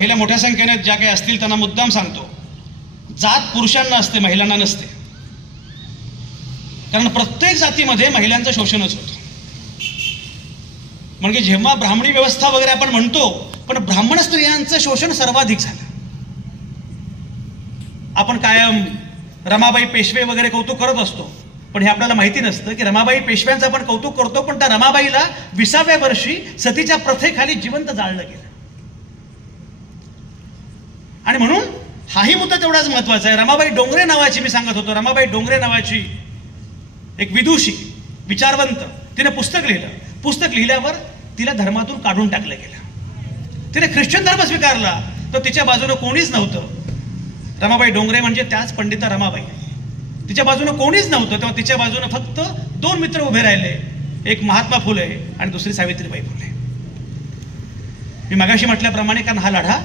महिला मोठ्या संख्येने ज्या काही असतील त्यांना मुद्दाम सांगतो, जात पुरुषांना असते, महिलांना नसते. कारण प्रत्येक जातीमध्ये महिलांचं शोषणच होतं. म्हणजे जेव्हा ब्राह्मणी व्यवस्था वगैरे आपण म्हणतो, पण ब्राह्मण स्त्रियांचं शोषण सर्वाधिक झालं. आपण कायम रमाबाई पेशवे वगैरे कौतुक करत असतो, पण हे आपल्याला माहिती नसतं की रमाबाई पेशव्यांचं आपण कौतुक करतो, पण त्या रमाबाईला 20व्या वर्षी सतीच्या प्रथेखाली जिवंत जाळलं गेलं. आणि म्हणून हाही मुद्दा तेवढाच महत्वाचा आहे. रमाबाई डोंगरे नावाची, मी सांगत होतो, रमाबाई डोंगरे नावाची एक विदुषी, विचारवंत, तिने पुस्तक लिहिलं. पुस्तक लिहिल्यावर तिला धर्मातून काढून टाकलं गेलं. तिने ख्रिश्चन धर्म स्वीकारला, तर तिच्या बाजूने कोणीच नव्हतं. रमाबाई डोंगरे म्हणजे त्याच पंडिता रमाबाई. तिच्या बाजूने कोणीच नव्हतं, तेव्हा तिच्या बाजूने फक्त 2 मित्र उभे राहिले, एक महात्मा फुले आणि दुसरी सावित्रीबाई फुले. मी मगाशी म्हटल्याप्रमाणे, कारण हा लढा